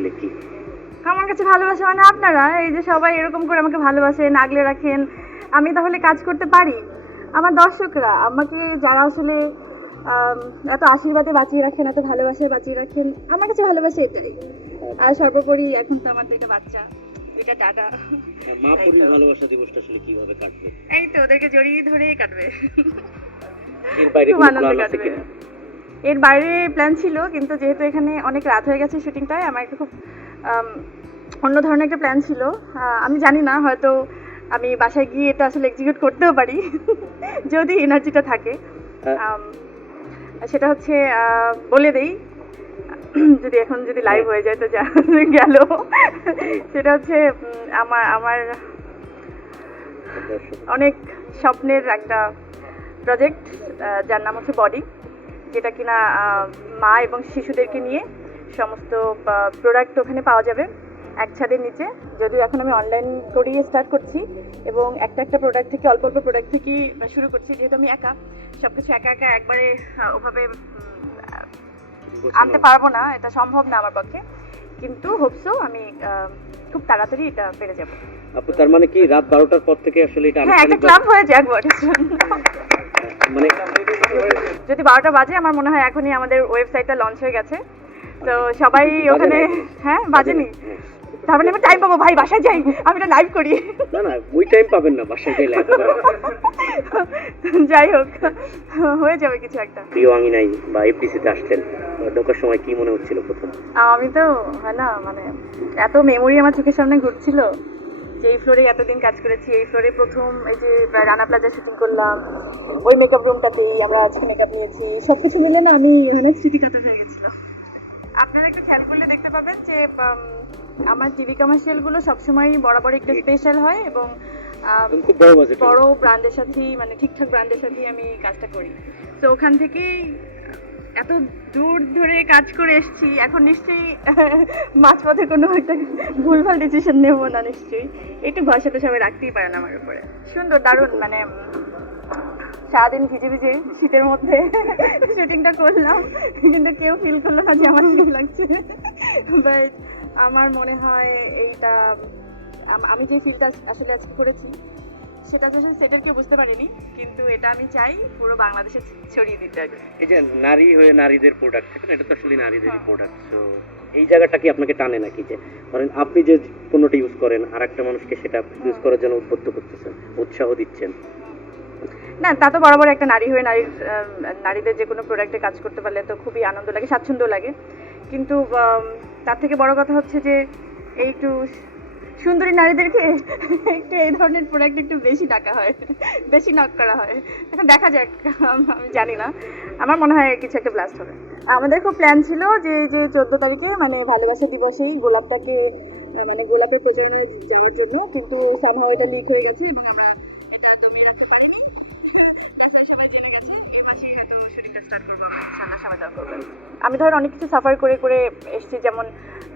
আসলে কি? আমার কাছে ভালোবাসা মানে আপনারা এই যে সবাই এরকম করে আমাকে ভালোবাসেন আগলে রাখেন আমি তাহলে কাজ করতে পারি? আমার দর্শকরা আমাকে যারা আসলে এত আশীর্বাদে বাঁচিয়ে রাখেন এত ভালোবাসায় বাঁচিয়ে রাখেন আমার কাছে ভালোবাসা এটাই। আর সর্বোপরি এখন তো আমার দুইটা বাচ্চা দুইটা টাটা মা এই পরির তো। ভালোবাসা দিবসটা আসলে কীভাবে কাটবে? এই তো ওদেরকে জড়িয়ে ধরেই কাটবে। এর বাইরে কোনো প্ল্যান আছে কিনা? এর বাইরে প্ল্যান ছিল কিন্তু যেহেতু এখানে অনেক রাত হয়ে গেছে শুটিংটায় আমার একটু খুব অন্য ধরনের একটা প্ল্যান ছিল। আমি জানি না হয়তো আমি বাসায় গিয়ে এটা আসলে এক্সিকিউট করতেও পারি যদি এনার্জিটা থাকে। হ্যাঁ। সেটা হচ্ছে বলে দেই যদি এখন যদি লাইভ হয়ে যায় তো যা গেল। সেটা হচ্ছে আমার আমার অনেক স্বপ্নের একটা প্রজেক্ট যার নাম হচ্ছে বডি যেটা কিনা মা এবং শিশুদেরকে নিয়ে সমস্ত প্রোডাক্ট ওখানে পাওয়া যাবে এক ছাদের নিচে। যদিও এখন আমি অনলাইন করিয়ে স্টার্ট করছি এবং একটা একটা প্রোডাক্ট থেকে অল্প অল্প প্রোডাক্ট থেকেই শুরু করছি। যেহেতু আমি একা সব কিছু একা একা একবারে ওভাবে আনতে পারব না এটা সম্ভব না আমার পক্ষে। কিন্তু হোপসো আমি খুব তাড়াতাড়ি এটা পেরে যাব। আপু তার মানে কি রাত বারোটার পর থেকে আসলে এটা হ্যাঁ একটা ক্লাব হয়ে যাক বডির জন্য মানে যদি বারোটা বাজে আমার মনে হয় এখনই আমাদের ওয়েবসাইটটা লঞ্চ হয়ে গেছে। তো সবাই ওখানে হ্যাঁ বাজেনি। তার মানে আমি টাইম পাবো ভাই বাসায় যাই। আমি এটা লাইভ করি। না না ওই টাইম পাবেন না বাসায় গেলে একবার যাই হোক হয়ে যাবে কিছু একটা। প্রিয় আঙিনাই বা এফডিসিতে আসছেন ঢোকার সময় কি মনে হচ্ছিল প্রথম? আমি তো হয় না মানে এত মেমোরি আমার চোখের সামনে ঘুরছিল। যে এই ফ্লোরে এতদিন কাজ করেছি এই ফ্লোরে প্রথম এই যে রানা প্লাজা শুটিং করলাম ওই মেকআপ রুমটাতেই আমরা আজকে মেকআপ নিয়েছি সব কিছু মিলে না আমি অনেক স্মৃতিকাতর হয়ে গেছিলাম। আপনারা একটু খেয়াল করলে দেখতে পাবেন যে আমার টিভি কমার্শিয়ালগুলো সবসময় বরাবর একটু স্পেশাল হয় এবং বড় ব্র্যান্ডের সাথেই মানে ঠিকঠাক ব্র্যান্ডের সাথেই আমি কাজটা করি। তো ওখান থেকেই এত দূর ধরে কাজ করে এসেছি। এখন নিশ্চয়ই, মাঝপথে কোনো একটা ভুলভাল ডিসিশন নেব না নিশ্চয়ই। একটু ভরসাটা সবাই রাখতেই পারেন আমার উপরে। সুন্দর, দারুণ মানে সারাদিন ভিজে ভিজে শীতের মধ্যে শুটিংটা করলাম। কিন্তু কেউ ফিল করল না যে আমার শীত লাগছে। বাট আমার মনে হয় এইটা, আমি যে ফিলটা আসলে আজকে করেছি সেটা তো সেটার কেউ বুঝতে পারিনি কিন্তু এটা আমি চাই পুরো বাংলাদেশে ছড়িয়ে দিতে আর। এই যে নারী হয়ে নারীদের প্রোডাক্ট থাকে না এটা তো আসলে নারীদেরই হ্যাঁ। প্রোডাক্ট তো এই জায়গাটা কি আপনাকে টানে নাকি যে ধরেন আপনি যে পণ্যটা ইউজ করেন আর একটা মানুষকে সেটা ইউজ করার জন্য উদ্বুদ্ধ করতেছেন উৎসাহ দিচ্ছেন না তা তো বরাবর একটা নারী হয়ে নারীর নারীদের যে কোনো প্রোডাক্টে কাজ করতে পারলে তো খুবই আনন্দ লাগে স্বাচ্ছন্দ্য লাগে কিন্তু তার থেকে বড় কথা হচ্ছে যে এই একটু সুন্দরী নারীদেরকে একটু এই ধরনের প্রোডাক্ট একটু বেশি ডাকা হয় বেশি নক করা হয়। এখন দেখা যাক আমি জানি না। আমার মনে হয় কিছু একটা ব্লাস্ট হবে। আমাদের খুব প্ল্যান ছিল যে যে চোদ্দ তারিখে মানে ভালোবাসা দিবসেই গোলাপটাকে মানে গোলাপের প্রচারণায় যাওয়ার জন্য। কিন্তু সামহাও এটা লিক হয়ে গেছে এবং আমরা এটা দমিয়ে রাখতে পারিনি। আমি ধর অনেক কিছু সাফার করে করে এসেছি। যেমন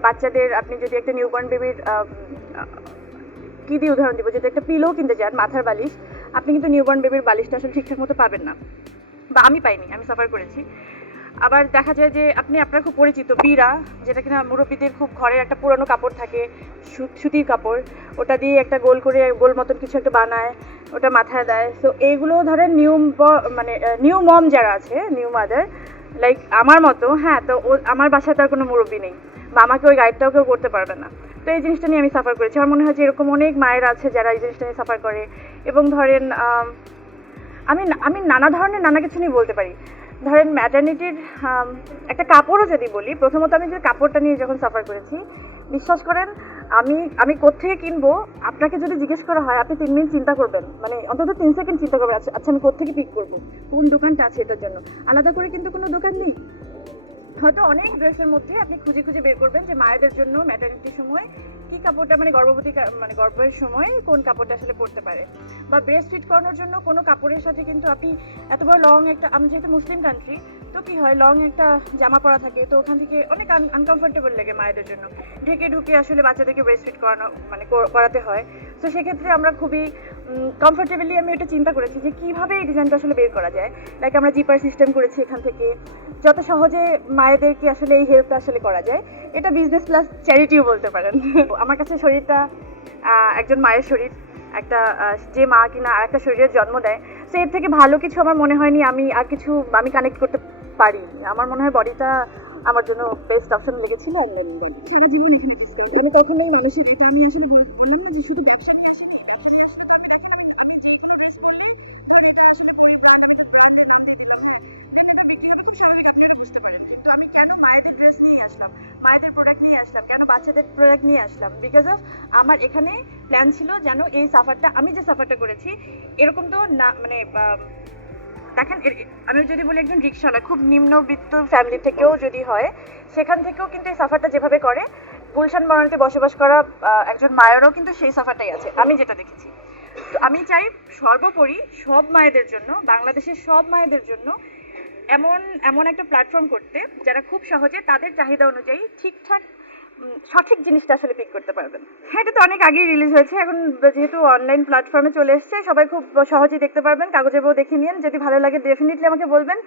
বাচ্চাদের আপনি যদি একটা নিউবর্ন বেবির কী দিয়ে উদাহরণ দিব? যদি একটা পিলো কিনতে যান, মাথার বালিশ, আপনি কিন্তু নিউবর্ন বেবির বালিশটা আসলে ঠিকঠাক মতো পাবেন না। বা আমি পাইনি, আমি সাফার করেছি। আবার দেখা যায় যে আপনি, আপনার খুব পরিচিত বিরা, যেটা কিনা মুরব্বীদের খুব ঘরের একটা পুরনো কাপড় থাকে, সু- সুতির কাপড়, ওটা দিয়ে একটা গোল করে, গোল মতন কিছু একটা বানায়, ওটা মাথায় দেয়। তো এইগুলো ধরেন নিউ মানে নিউ মম যারা আছে নিউ মাদার লাইক আমার মতো হ্যাঁ তো আমার বাসায় তার কোনো মুরব্বী নেই। বা আমাকে ওই গাইডটাও কেউ করতে পারবে না। তো এই জিনিসটা নিয়ে আমি সাফার করেছি। আমার মনে হয় যে এরকম অনেক মায়েরা আছে যারা এই জিনিসটা নিয়ে সাফার করে। এবং ধরেন, আমি আমি নানা ধরনের নানা কিছু নিয়ে বলতে পারি। ধরেন ম্যাটার্নিটির একটা কাপড়ও যদি বলি, প্রথমত আমি যে কাপড়টা নিয়ে যখন সাফার করেছি, বিশ্বাস করেন, আমি আমি কোত্থেকে কিনবো? আপনাকে যদি জিজ্ঞেস করা হয়, আপনি তিন মিনিট চিন্তা করবেন। মানে অন্তত তিন সেকেন্ড চিন্তা করবেন আচ্ছা আচ্ছা আমি কোত্থেকে পিক করব? কোন দোকানটা আছে এটার জন্য? আলাদা করে কিন্তু কোনো দোকান নেই। হয়তো অনেক ড্রেসের মধ্যে আপনি খুঁজে খুঁজে বের করবেন যে মায়েদের জন্য ম্যাটার্নিটির সময় কি কাপড়টা মানে গর্ভবতী মানে গর্ভের সময় কোন কাপড়টা আসলে পরতে পারে। বা ব্রেস্ট ফিট করানোর জন্য কোনো কাপড়ের সাথে কিন্তু আপনি এত বড় লং একটা আমি যেহেতু মুসলিম কান্ট্রি তো কি হয় লং একটা জামা পরা থাকে, তো ওখান থেকে অনেক আনকমফোর্টেবল লাগে মায়েদের জন্য। ঢেকে ঢুকে আসলে বাচ্চাদেরকে ব্রেস্ট ফিট করানো মানে করাতে হয়। তো সেক্ষেত্রে আমরা খুবই কমফোর্টেবলি আমি এটা চিন্তা করেছি যে কীভাবে এই ডিজাইনটা আসলে বের করা যায়। লাইক আমরা জিপার সিস্টেম করেছি এখান থেকে। যত সহজে মায়েদেরকে আসলে এই হেল্পটা আসলে করা যায়। এটা বিজনেস প্লাস চ্যারিটিও বলতে পারেন। আমার কাছে শরীরটা একজন মায়ের শরীর, একটা যে মা কিনা আর একটা শরীরের জন্ম দেয়। তো এর থেকে ভালো কিছু আমার মনে হয়নি, আমি আর কিছু, আমি কানেক্ট করতে পারি। আমার মনে হয় বডিটা আমার জন্য বেস্ট অপশন লেগেছিল সারা জীবন কখনোই মানসিক আমি আসলে বললাম না যে শুধু ব্যবসা কিন্তু আমি কেন মায়েদের ড্রেস নিয়ে আসলাম? মায়েদের প্রোডাক্ট নিয়ে আসলাম কেন বাচ্চাদের প্রোডাক্ট নিয়ে আসলাম? বিকজ অফ আমার এখানে প্ল্যান ছিল যেন এই সাফারটা আমি যে সাফারটা করেছি এরকম তো না মানে আহ, দেখেন আমি যদি বলি একজন রিক্সাওয়ালা খুব নিম্নবিত্ত ফ্যামিলি থেকেও যদি হয়, সেখান থেকেও কিন্তু এই সাফারটা যেভাবে করে, গুলশান বনানীতে বসবাস করা একজন মায়েরও কিন্তু সেই সাফারটাই আছে, আমি যেটা দেখেছি। তো আমি চাই সর্বোপরি সব মায়েদের জন্য, বাংলাদেশের সব মায়েদের জন্য, এমন এমন একটা প্ল্যাটফর্ম করতে, যারা খুব সহজে তাদের চাহিদা অনুযায়ী ঠিকঠাক সঠিক জিনিসটা আসলে পিক করতে পারবেন। হ্যাঁ এটা তো অনেক আগেই রিলিজ হয়েছে। এখন যেহেতু অনলাইন প্ল্যাটফর্মে চলে এসছে, সবাই খুব সহজেই দেখতে পারবেন। কাগজে বউ দেখে নিন। যদি ভালো লাগে ডেফিনেটলি আমাকে বলবেন।